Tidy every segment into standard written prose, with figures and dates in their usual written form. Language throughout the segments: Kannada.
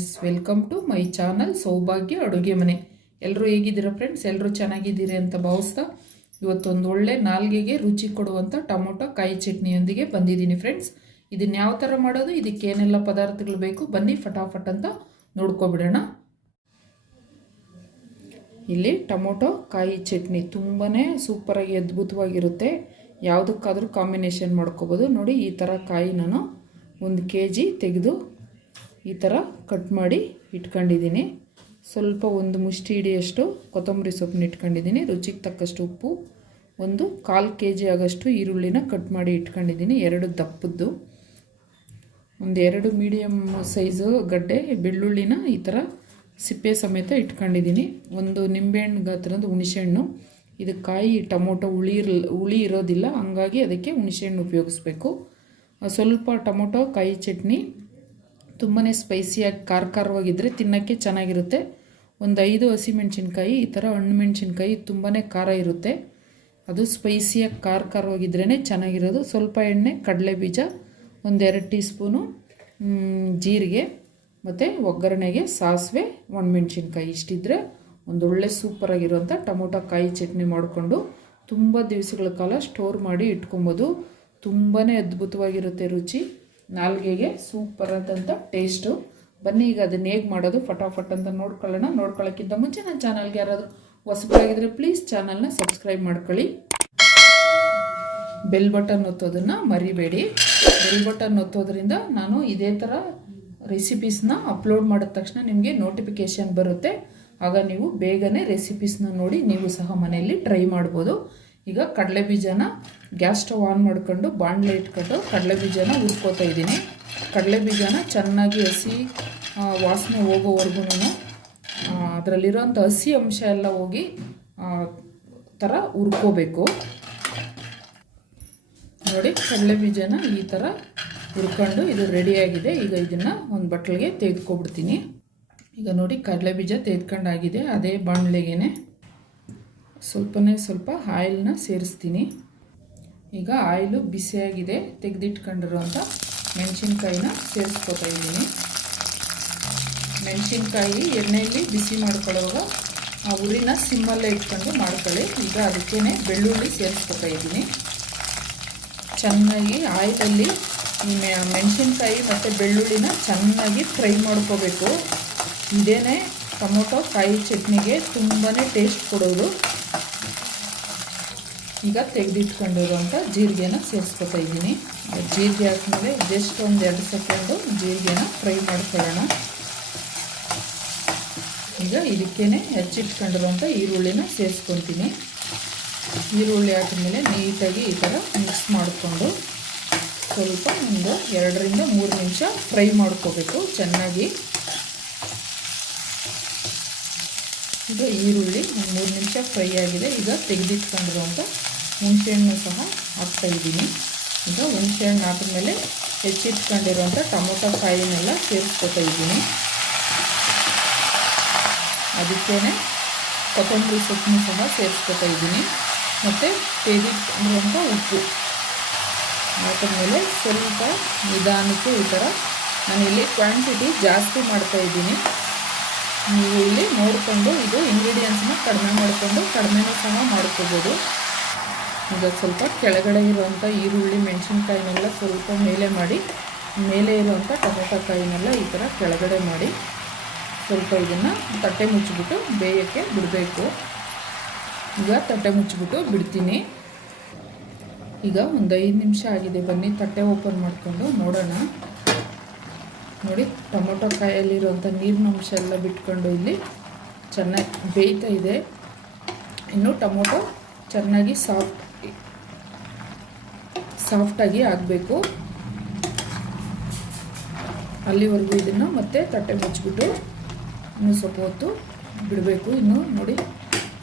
Friends, welcome to my channel Saubhagya Aduge ಮನೆ. ಎಲ್ಲರೂ ಹೇಗಿದ್ದೀರಾ ಫ್ರೆಂಡ್ಸ್? ಎಲ್ಲರೂ ಚೆನ್ನಾಗಿದ್ದೀರಿ ಅಂತ ಭಾವಿಸ್ತಾ ಇವತ್ತೊಂದು ಒಳ್ಳೆ ನಾಲ್ಗೆಗೆ ರುಚಿ ಕೊಡುವಂಥ ಟೊಮೊಟೊ ಕಾಯಿ ಚಟ್ನಿಯೊಂದಿಗೆ ಬಂದಿದ್ದೀನಿ ಫ್ರೆಂಡ್ಸ್. ಇದನ್ನು ಯಾವ ಥರ ಮಾಡೋದು, ಇದಕ್ಕೆ ಏನೆಲ್ಲ ಪದಾರ್ಥಗಳು ಬೇಕು, ಬನ್ನಿ ಫಟಾಫಟ್ ಅಂತ ನೋಡ್ಕೊಬಿಡೋಣ. ಇಲ್ಲಿ ಟೊಮೊಟೊ ಕಾಯಿ ಚಟ್ನಿ ತುಂಬಾ ಸೂಪರಾಗಿ ಅದ್ಭುತವಾಗಿರುತ್ತೆ. ಯಾವುದಕ್ಕಾದರೂ ಕಾಂಬಿನೇಷನ್ ಮಾಡ್ಕೋಬೋದು. ನೋಡಿ, ಈ ಥರ ಕಾಯಿ ನಾನು 1 kg ತೆಗೆದು ಈ ಥರ ಕಟ್ ಮಾಡಿ ಇಟ್ಕೊಂಡಿದ್ದೀನಿ. ಸ್ವಲ್ಪ 1 ಮುಷ್ಟಿ ಹಿಡಿಯಷ್ಟು ಕೊತ್ತಂಬರಿ ಸೊಪ್ಪನ್ನ ಇಟ್ಕೊಂಡಿದ್ದೀನಿ. ರುಚಿಗೆ ತಕ್ಕಷ್ಟು ಉಪ್ಪು, 1/4 kg ಆಗೋಷ್ಟು ಈರುಳ್ಳಿನ ಕಟ್ ಮಾಡಿ ಇಟ್ಕೊಂಡಿದ್ದೀನಿ. 2 ದಪ್ಪದ್ದು, 2 ಮೀಡಿಯಮ್ ಸೈಜು ಗಡ್ಡೆ ಬೆಳ್ಳುಳ್ಳಿನ ಈ ಥರ ಸಿಪ್ಪೆ ಸಮೇತ ಇಟ್ಕೊಂಡಿದ್ದೀನಿ. 1 ನಿಂಬೆಹಣ್ಣು ಗಾತ್ರದ ಹುಣಸೆಹಣ್ಣು. ಇದು ಕಾಯಿ ಟೊಮೊಟೊ ಹುಳಿ ಇರೋದಿಲ್ಲ, ಹಂಗಾಗಿ ಅದಕ್ಕೆ ಹುಣಸೆಹಣ್ಣು ಉಪಯೋಗಿಸ್ಬೇಕು. ಸ್ವಲ್ಪ ಟೊಮೊಟೊ ಕಾಯಿ ಚಟ್ನಿ ತುಂಬಾ ಸ್ಪೈಸಿಯಾಗಿ ಖಾರವಾಗಿದ್ದರೆ ತಿನ್ನೋಕ್ಕೆ ಚೆನ್ನಾಗಿರುತ್ತೆ. 5 ಹಸಿಮೆಣ್ಸಿನ್ಕಾಯಿ, ಈ ಥರ ಹಣ್ಣು ಮೆಣಸಿನ್ಕಾಯಿ ತುಂಬಾ ಖಾರ ಇರುತ್ತೆ, ಅದು ಸ್ಪೈಸಿಯಾಗಿ ಖಾರವಾಗಿದ್ರೇ ಚೆನ್ನಾಗಿರೋದು. ಸ್ವಲ್ಪ ಎಣ್ಣೆ, ಕಡಲೆ ಬೀಜ, 2 ಟೀ ಸ್ಪೂನು ಜೀರಿಗೆ ಮತ್ತು ಒಗ್ಗರಣೆಗೆ ಸಾಸಿವೆ, ಒಣಮೆಣ್ಸಿನ್ಕಾಯಿ. ಇಷ್ಟಿದ್ರೆ ಒಂದೊಳ್ಳೆ ಸೂಪರಾಗಿರುವಂಥ ಟೊಮೊಟೊ ಕಾಯಿ ಚಟ್ನಿ ಮಾಡಿಕೊಂಡು ತುಂಬ ದಿವಸಗಳ ಕಾಲ ಸ್ಟೋರ್ ಮಾಡಿ ಇಟ್ಕೊಬೋದು. ತುಂಬಾ ಅದ್ಭುತವಾಗಿರುತ್ತೆ ರುಚಿ, ನಾಲ್ಗೆಗೆ ಸೂಪರ್ ಆದಂಥ ಟೇಸ್ಟು. ಬನ್ನಿ ಈಗ ಅದನ್ನು ಹೇಗೆ ಮಾಡೋದು ಫಟಾಫಟ್ ಅಂತ ನೋಡ್ಕೊಳ್ಳೋಣ. ನೋಡ್ಕೊಳ್ಳೋಕ್ಕಿಂತ ಮುಂಚೆ ನನ್ನ ಚಾನಲ್ಗೆ ಯಾರಾದರೂ ಹೊಸಬರಾಗಿದ್ದರೆ ಪ್ಲೀಸ್ ಚಾನಲ್ನ ಸಬ್ಸ್ಕ್ರೈಬ್ ಮಾಡ್ಕೊಳ್ಳಿ. ಬೆಲ್ ಬಟನ್ ಒತ್ತೋದನ್ನು ಮರಿಬೇಡಿ. ಬೆಲ್ ಬಟನ್ ಒತ್ತೋದ್ರಿಂದ ನಾನು ಇದೇ ಥರ ರೆಸಿಪೀಸ್ನ ಅಪ್ಲೋಡ್ ಮಾಡಿದ ತಕ್ಷಣ ನಿಮಗೆ ನೋಟಿಫಿಕೇಷನ್ ಬರುತ್ತೆ. ಆಗ ನೀವು ಬೇಗನೆ ರೆಸಿಪೀಸ್ನ ನೋಡಿ ನೀವು ಸಹ ಮನೆಯಲ್ಲಿ ಟ್ರೈ ಮಾಡ್ಬೋದು. ಈಗ ಕಡಲೆ ಬೀಜನ ಗ್ಯಾಸ್ ಸ್ಟವ್ ಆನ್ ಮಾಡ್ಕೊಂಡು ಬಾಣಲೆ ಇಟ್ಕೊಂಡು ಕಡಲೆ ಬೀಜನ ಹುರ್ಕೋತಾ ಇದ್ದೀನಿ. ಕಡಲೆ ಬೀಜನ ಚೆನ್ನಾಗಿ ಹಸಿ ವಾಸನೆ ಹೋಗೋವರೆಗೂ ಅದರಲ್ಲಿರೋಂಥ ಹಸಿ ಅಂಶ ಎಲ್ಲ ಹೋಗಿ ಥರ ಹುರ್ಕೋಬೇಕು. ನೋಡಿ, ಕಡಲೆ ಬೀಜನ ಈ ಥರ ಹುರ್ಕೊಂಡು ಇದು ರೆಡಿಯಾಗಿದೆ. ಈಗ ಇದನ್ನು ಒಂದು ಬಟ್ಲಿಗೆ ತೆಗೆದುಕೊಬಿಡ್ತೀನಿ. ಈಗ ನೋಡಿ, ಕಡಲೆ ಬೀಜ ತೆಗೆದುಕೊಂಡಾಗಿದೆ. ಅದೇ ಬಾಣಲೆಗೇ ಸ್ವಲ್ಪ ಆಯಿಲ್ನ ಸೇರಿಸ್ತೀನಿ. ಈಗ ಆಯಿಲು ಬಿಸಿಯಾಗಿದೆ. ತೆಗೆದಿಟ್ಕೊಂಡಿರುವಂಥ ಮೆಣಸಿನ್ಕಾಯಿನ ಸೇರಿಸ್ಕೊತಾ ಇದ್ದೀನಿ. ಮೆಣಸಿನ್ಕಾಯಿ ಎಣ್ಣೆಯಲ್ಲಿ ಬಿಸಿ ಮಾಡ್ಕೊಳ್ಳೋವಾಗ ಆ ಉರಿನ ಸಿಮ್ಮಲ್ಲೇ ಇಟ್ಕೊಂಡು ಮಾಡ್ಕೊಳ್ಳಿ. ಈಗ ಅದಕ್ಕೇ ಬೆಳ್ಳುಳ್ಳಿ ಸೇರಿಸ್ಕೊತಾ ಇದ್ದೀನಿ. ಚೆನ್ನಾಗಿ ಆಯಿಲಲ್ಲಿ ಈ ಮೆಣಸಿನ್ಕಾಯಿ ಮತ್ತು ಬೆಳ್ಳುಳ್ಳಿನ ಚೆನ್ನಾಗಿ ಫ್ರೈ ಮಾಡ್ಕೋಬೇಕು. ಇದೇ ಟೊಮೊಟೊ ಕಾಯಿ ಚಟ್ನಿಗೆ ತುಂಬಾ ಟೇಸ್ಟ್ ಕೊಡೋದು. ಈಗ ತೆಗೆದಿಟ್ಕೊಂಡಿರುವಂಥ ಜೀರಿಗೆನ ಸೇರಿಸ್ಕೊತಾ ಇದ್ದೀನಿ. ಜೀರಿಗೆ ಹಾಕಿದ್ಮೇಲೆ ಜಸ್ಟ್ 2 ಸೆಕೆಂಡು ಜೀರಿಗೆನ ಫ್ರೈ ಮಾಡ್ಕೊಳ್ಳೋಣ. ಈಗ ಇದಕ್ಕೇ ಹೆಚ್ಚಿಟ್ಕೊಂಡಿರುವಂಥ ಈರುಳ್ಳಿನ ಸೇರಿಸ್ಕೊತೀನಿ. ಈರುಳ್ಳಿ ಹಾಕಿದ್ಮೇಲೆ ನೀಟಾಗಿ ಈ ಥರ ಮಿಕ್ಸ್ ಮಾಡಿಕೊಂಡು ಸ್ವಲ್ಪ 2 ರಿಂದ 3 ನಿಮಿಷ ಫ್ರೈ ಮಾಡ್ಕೋಬೇಕು ಚೆನ್ನಾಗಿ. ಈಗ ಈರುಳ್ಳಿ 3 ನಿಮಿಷ ಫ್ರೈ ಆಗಿದೆ. ಈಗ ತೆಗೆದಿಟ್ಕೊಂಡಿರುವಂಥ ಹುಣಸೆಹಣ್ಣು ಸಹ ಹಾಕ್ತಾಯಿದ್ದೀನಿ. ಈಗ ಹುಣಸೆಹಣ್ಣು ಹಾಕಿದ್ಮೇಲೆ ಹೆಚ್ಚಿಟ್ಕೊಂಡಿರುವಂಥ ಟೊಮೊಟೊ ಕಾಯಿನೆಲ್ಲ ಸೇರಿಸ್ಕೊತಾ ಇದ್ದೀನಿ. ಅದಕ್ಕೇ ಕೊತ್ತಂಬರಿ ಸೊಪ್ಪನ್ನು ಸಹ ಸೇರಿಸ್ಕೊತಾ ಇದ್ದೀನಿ. ಮತ್ತು ತೆಗೆದಿಟ್ಕೊಂಡಿರುವಂಥ ಉಪ್ಪು ಹಾಕಿದ್ಮೇಲೆ ಸ್ವಲ್ಪ ನಿಧಾನಕ್ಕೆ ಈ ಥರ ನಾನಿಲ್ಲಿ ಕ್ವಾಂಟಿಟಿ ಜಾಸ್ತಿ ಮಾಡ್ತಾಯಿದ್ದೀನಿ. ನೀವು ಇಲ್ಲಿ ನೋಡಿಕೊಂಡು ಇದು ಇಂಗ್ರೀಡಿಯೆಂಟ್ಸ್ನ ಕಡಿಮೆ ಮಾಡಿಕೊಂಡು ಕಡಿಮೆನೂ ಸಹ ಮಾಡ್ಕೋಬೋದು. ಈಗ ಸ್ವಲ್ಪ ಕೆಳಗಡೆ ಇರುವಂಥ ಈರುಳ್ಳಿ ಮೆಣಸಿನ್ಕಾಯಿನೆಲ್ಲ ಸ್ವಲ್ಪ ಮೇಲೆ ಇರುವಂಥ ಟೊಮೊಟೊ ಕಾಯಿನೆಲ್ಲ ಈ ಥರ ಕೆಳಗಡೆ ಮಾಡಿ ಸ್ವಲ್ಪ ಇದನ್ನು ತಟ್ಟೆ ಮುಚ್ಚಿಬಿಟ್ಟು ಬೇಯಕ್ಕೆ ಬಿಡಬೇಕು. ಈಗ ತಟ್ಟೆ ಮುಚ್ಚಿಬಿಟ್ಟು ಬಿಡ್ತೀನಿ. ಈಗ 5 ನಿಮಿಷ ಆಗಿದೆ. ಬನ್ನಿ ತಟ್ಟೆ ಓಪನ್ ಮಾಡಿಕೊಂಡು ನೋಡೋಣ. ನೋಡಿ, ಟೊಮೊಟೊ ಕಾಯಲ್ಲಿರುವಂಥ ನೀರಿನ ಅಂಶ ಎಲ್ಲ ಬಿಟ್ಕೊಂಡು ಇಲ್ಲಿ ಚೆನ್ನಾಗಿ ಬೇಯ್ತಾ ಇದೆ. ಇನ್ನು ಟೊಮೊಟೊ ಚೆನ್ನಾಗಿ ಸಾಫ್ಟಾಗಿ ಆಗಬೇಕು. ಅಲ್ಲಿವರೆಗೂ ಇದನ್ನು ಮತ್ತೆ ತಟ್ಟೆ ಮುಚ್ಚಿಬಿಟ್ಟು ಇನ್ನೂ ಸ್ವಲ್ಪ ಹೊತ್ತು ಬಿಡಬೇಕು. ಇನ್ನು ನೋಡಿ,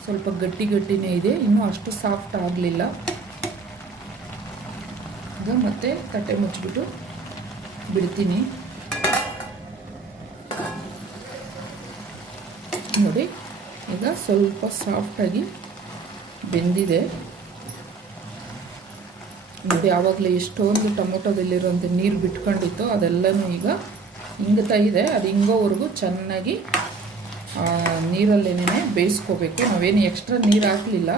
ಸ್ವಲ್ಪ ಗಟ್ಟಿನೇ ಇದೆ, ಇನ್ನೂ ಅಷ್ಟು ಸಾಫ್ಟ್ ಆಗಲಿಲ್ಲ. ಈಗ ಮತ್ತೆ ತಟ್ಟೆ ಮುಚ್ಚಿಬಿಟ್ಟು ಬಿಡ್ತೀನಿ. ನೋಡಿ, ಈಗ ಸ್ವಲ್ಪ ಸಾಫ್ಟಾಗಿ ಬೆಂದಿದೆ. ನೋಡಿ, ಆವಾಗಲೇ ಎಷ್ಟೊಂದು ಟೊಮೊಟೊದಲ್ಲಿರುವಂಥ ನೀರು ಬಿಟ್ಕೊಂಡಿತ್ತು ಅದೆಲ್ಲನೂ ಈಗ ಹಿಂಗ್ತಾ ಇದೆ, ಅದು ಹಿಂಗೋವರೆಗೂ ಚೆನ್ನಾಗಿ ನೀರಲ್ಲೇನೆ ಬೇಯಿಸ್ಕೋಬೇಕು. ನಾವೇನು ಎಕ್ಸ್ಟ್ರಾ ನೀರು ಹಾಕಲಿಲ್ಲ,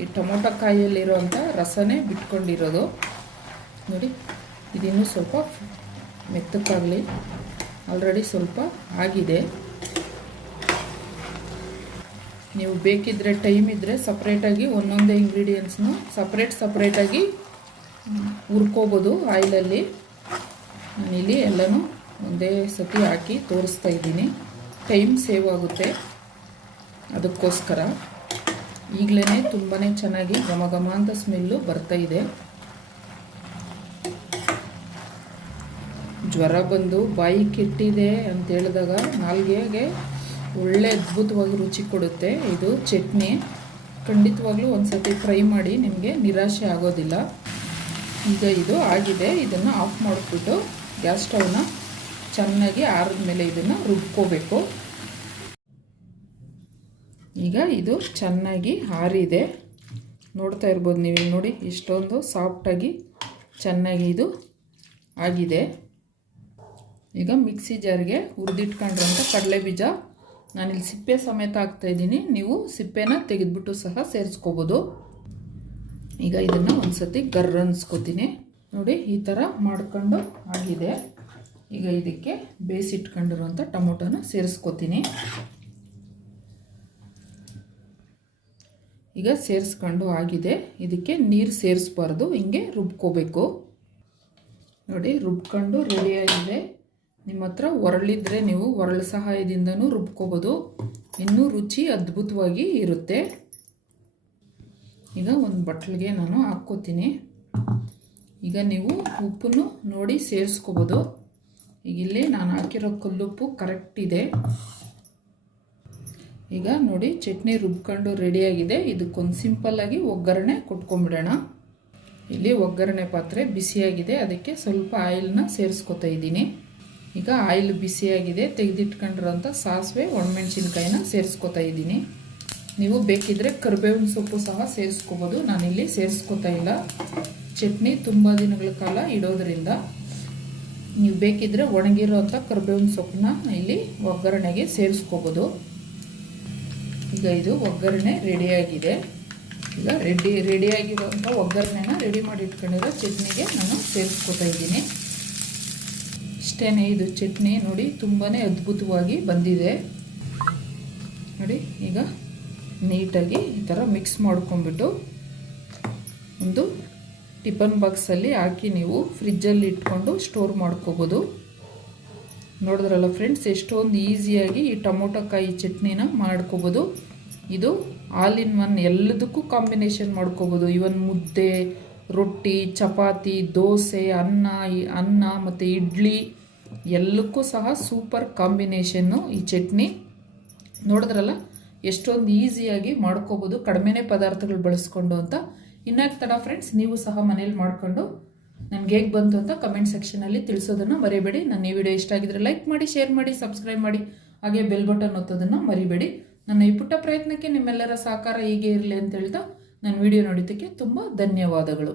ಈ ಟೊಮೊಟೊ ಕಾಯಿಯಲ್ಲಿರೋಂಥ ರಸನೇ ಬಿಟ್ಕೊಂಡಿರೋದು. ನೋಡಿ, ಇದಿನ್ನೂ ಸ್ವಲ್ಪ ಮೆತ್ತಕ್ಕಾಗಲಿ. ಆಲ್ರೆಡಿ ಸ್ವಲ್ಪ ಆಗಿದೆ. ನೀವು ಬೇಕಿದ್ದರೆ ಟೈಮ್ ಇದ್ದರೆ ಸಪ್ರೇಟಾಗಿ ಒಂದೊಂದೇ ಇಂಗ್ರೀಡಿಯೆಂಟ್ಸ್ನು ಸಪ್ರೇಟಾಗಿ ಹುರ್ಕೋಬೋದು ಆಯಿಲಲ್ಲಿ. ನಾನಿಲ್ಲಿ ಎಲ್ಲನೂ ಒಂದೇ ಸತಿ ಹಾಕಿ ತೋರಿಸ್ತಾ ಇದ್ದೀನಿ, ಟೈಮ್ ಸೇವ್ ಆಗುತ್ತೆ ಅದಕ್ಕೋಸ್ಕರ. ಈಗಲೇ ತುಂಬಾ ಚೆನ್ನಾಗಿ ಘಮ ಘಮ ಅಂತ ಸ್ಮೆಲ್ಲು ಬರ್ತಾಯಿದೆ. ಜ್ವರ ಬಂದು ಬಾಯಿ ಕೆಟ್ಟಿದೆ ಅಂತ ಹೇಳಿದಾಗ ನಾಲ್ಗೆಗೆ ಒಳ್ಳೆ ಅದ್ಭುತವಾಗಿ ರುಚಿ ಕೊಡುತ್ತೆ ಇದು ಚಟ್ನಿ. ಖಂಡಿತವಾಗ್ಲೂ ಒಂದು ಸತಿ ಟ್ರೈ ಮಾಡಿ, ನಿಮಗೆ ನಿರಾಶೆ ಆಗೋದಿಲ್ಲ. ಈಗ ಇದು ಆಗಿದೆ. ಇದನ್ನು ಆಫ್ ಮಾಡಿಬಿಟ್ಟು ಗ್ಯಾಸ್ ಸ್ಟವ್ನ ಚೆನ್ನಾಗಿ ಆರಿದ ಮೇಲೆ ಇದನ್ನು ರುಬ್ಕೋಬೇಕು. ಈಗ ಇದು ಚೆನ್ನಾಗಿ ಆರಿದೆ, ನೋಡ್ತಾ ಇರ್ಬೋದು ನೀವು. ನೋಡಿ, ಇಷ್ಟೊಂದು ಸಾಫ್ಟಾಗಿ ಚೆನ್ನಾಗಿ ಇದು ಆಗಿದೆ. ಈಗ ಮಿಕ್ಸಿ ಜಾರ್ಗೆ ಹುರಿದಿಟ್ಕೊಂಡ್ರಂಥ ಕಡಲೆ ಬೀಜ ನಾನಿಲ್ಲಿ ಸಿಪ್ಪೆ ಸಮೇತ ಹಾಕ್ತಾಯಿದ್ದೀನಿ. ನೀವು ಸಿಪ್ಪೆನ ತೆಗೆದುಬಿಟ್ಟು ಸಹ ಸೇರಿಸ್ಕೋಬೋದು. ಈಗ ಇದನ್ನು ಒಂದು ಸತಿ ಗರ್ರ ಅನ್ಸ್ಕೊತೀನಿ. ನೋಡಿ, ಈ ಥರ ಮಾಡ್ಕೊಂಡು ಆಗಿದೆ. ಈಗ ಇದಕ್ಕೆ ಬೇಯಿಸಿಟ್ಕೊಂಡಿರುವಂಥ ಟೊಮೊಟೊನ ಸೇರಿಸ್ಕೋತೀನಿ. ಈಗ ಸೇರಿಸ್ಕೊಂಡು ಆಗಿದೆ. ಇದಕ್ಕೆ ನೀರು ಸೇರಿಸ್ಬಾರ್ದು, ಹಿಂಗೆ ರುಬ್ಕೋಬೇಕು. ನೋಡಿ, ರುಬ್ಕೊಂಡು ರೆಡಿಯಾಗಿದೆ. ನಿಮ್ಮ ಹತ್ರ ಒರಳಿದ್ರೆ ನೀವು ಒರಳು ಸಹಾಯದಿಂದನೂ ರುಬ್ಕೋಬೋದು, ಇನ್ನೂ ರುಚಿ ಅದ್ಭುತವಾಗಿ ಇರುತ್ತೆ. ಈಗ ಒಂದು ಬಟ್ಲಿಗೆ ನಾನು ಹಾಕ್ಕೋತೀನಿ. ಈಗ ನೀವು ಉಪ್ಪನ್ನು ನೋಡಿ ಸೇರಿಸ್ಕೋಬೋದು. ಈಗ ಇಲ್ಲಿ ನಾನು ಹಾಕಿರೋ ಕಲ್ಲುಪ್ಪು ಕರೆಕ್ಟ್ ಇದೆ. ಈಗ ನೋಡಿ, ಚಟ್ನಿ ರುಬ್ಕೊಂಡು ರೆಡಿಯಾಗಿದೆ. ಇದಕ್ಕೊಂದು ಸಿಂಪಲ್ಲಾಗಿ ಒಗ್ಗರಣೆ ಕೊಟ್ಕೊಂಡ್ಬಿಡೋಣ. ಇಲ್ಲಿ ಒಗ್ಗರಣೆ ಪಾತ್ರೆ ಬಿಸಿಯಾಗಿದೆ, ಅದಕ್ಕೆ ಸ್ವಲ್ಪ ಆಯಿಲ್ನ ಸೇರಿಸ್ಕೊತಾ ಇದ್ದೀನಿ. ಈಗ ಆಯಿಲ್ ಬಿಸಿಯಾಗಿದೆ, ತೆಗೆದಿಟ್ಕೊಂಡಿರೋಂಥ ಸಾಸಿವೆ ಒಣಮೆಣ್ಸಿನ್ಕಾಯಿನ ಸೇರಿಸ್ಕೊತಾ ಇದ್ದೀನಿ. ನೀವು ಬೇಕಿದ್ದರೆ ಕರಿಬೇವಿನ ಸೊಪ್ಪು ಸಹ ಸೇರಿಸ್ಕೋಬೋದು. ನಾನಿಲ್ಲಿ ಸೇರಿಸ್ಕೊತಾ ಇಲ್ಲ, ಚಟ್ನಿ ತುಂಬ ದಿನಗಳ ಕಾಲ ಇಡೋದ್ರಿಂದ. ನೀವು ಬೇಕಿದ್ದರೆ ಒಣಗಿರೋಂಥ ಕರಿಬೇವಿನ ಸೊಪ್ಪನ್ನ ಇಲ್ಲಿ ಒಗ್ಗರಣೆಗೆ ಸೇರಿಸ್ಕೋಬೋದು. ಈಗ ಇದು ಒಗ್ಗರಣೆ ರೆಡಿಯಾಗಿದೆ. ಈಗ ರೆಡಿಯಾಗಿರೋಂಥ ಒಗ್ಗರಣೆನ ರೆಡಿ ಮಾಡಿ ಇಟ್ಕೊಂಡಿರೋ ಚಟ್ನಿಗೆ ನಾನು ಸೇರಿಸ್ಕೊತಾ ಇದ್ದೀನಿ. ಇಷ್ಟೇ, ಇದು ಚಟ್ನಿ ನೋಡಿ ತುಂಬಾ ಅದ್ಭುತವಾಗಿ ಬಂದಿದೆ. ನೋಡಿ, ಈಗ ನೀಟಾಗಿ ಈ ಥರ ಮಿಕ್ಸ್ ಮಾಡ್ಕೊಂಡ್ಬಿಟ್ಟು ಒಂದು ಟಿಫನ್ ಬಾಕ್ಸಲ್ಲಿ ಹಾಕಿ ನೀವು ಫ್ರಿಜ್ಜಲ್ಲಿ ಇಟ್ಕೊಂಡು ಸ್ಟೋರ್ ಮಾಡ್ಕೋಬೋದು. ನೋಡಿದ್ರಲ್ಲ ಫ್ರೆಂಡ್ಸ್, ಎಷ್ಟೊಂದು ಈಸಿಯಾಗಿ ಈ ಟೊಮೊಟೊ ಕಾಯಿ ಚಟ್ನಿನ ಮಾಡ್ಕೋಬೋದು. ಇದು ಆಲ್ ಇನ್ ಒನ್, ಎಲ್ಲದಕ್ಕೂ ಕಾಂಬಿನೇಷನ್ ಮಾಡ್ಕೋಬೋದು. ಇವನ್ ಮುದ್ದೆ, ರೊಟ್ಟಿ, ಚಪಾತಿ, ದೋಸೆ, ಅನ್ನ ಮತ್ತು ಇಡ್ಲಿ ಎಲ್ಲಕ್ಕೂ ಸಹ ಸೂಪರ್ ಕಾಂಬಿನೇಷನ್ನು ಈ ಚಟ್ನಿ. ನೋಡಿದ್ರಲ್ಲ ಎಷ್ಟೊಂದು ಈಸಿಯಾಗಿ ಮಾಡ್ಕೋಬೋದು ಕಡಿಮೆನೇ ಪದಾರ್ಥಗಳು ಬಳಸ್ಕೊಂಡು ಅಂತ. ಇನ್ನಾಗ ತಡ ಫ್ರೆಂಡ್ಸ್, ನೀವು ಸಹ ಮನೇಲಿ ಮಾಡಿಕೊಂಡು ನನಗೆ ಹೇಗೆ ಬಂತು ಅಂತ ಕಮೆಂಟ್ ಸೆಕ್ಷನಲ್ಲಿ ತಿಳಿಸೋದನ್ನು ಮರಿಬೇಡಿ. ನನ್ನ ಈ ವಿಡಿಯೋ ಇಷ್ಟ ಆಗಿದ್ರೆ ಲೈಕ್ ಮಾಡಿ, ಶೇರ್ ಮಾಡಿ, ಸಬ್ಸ್ಕ್ರೈಬ್ ಮಾಡಿ, ಹಾಗೆ ಬೆಲ್ ಬಟನ್ ಒತ್ತೋದನ್ನು ಮರಿಬೇಡಿ. ನನ್ನ ಈ ಪುಟ್ಟ ಪ್ರಯತ್ನಕ್ಕೆ ನಿಮ್ಮೆಲ್ಲರ ಸಹಕಾರ ಹೀಗೆ ಇರಲಿ ಅಂತ ಹೇಳ್ತಾ ನನ್ನ ವಿಡಿಯೋ ನೋಡಿದ್ದಕ್ಕೆ ತುಂಬ ಧನ್ಯವಾದಗಳು.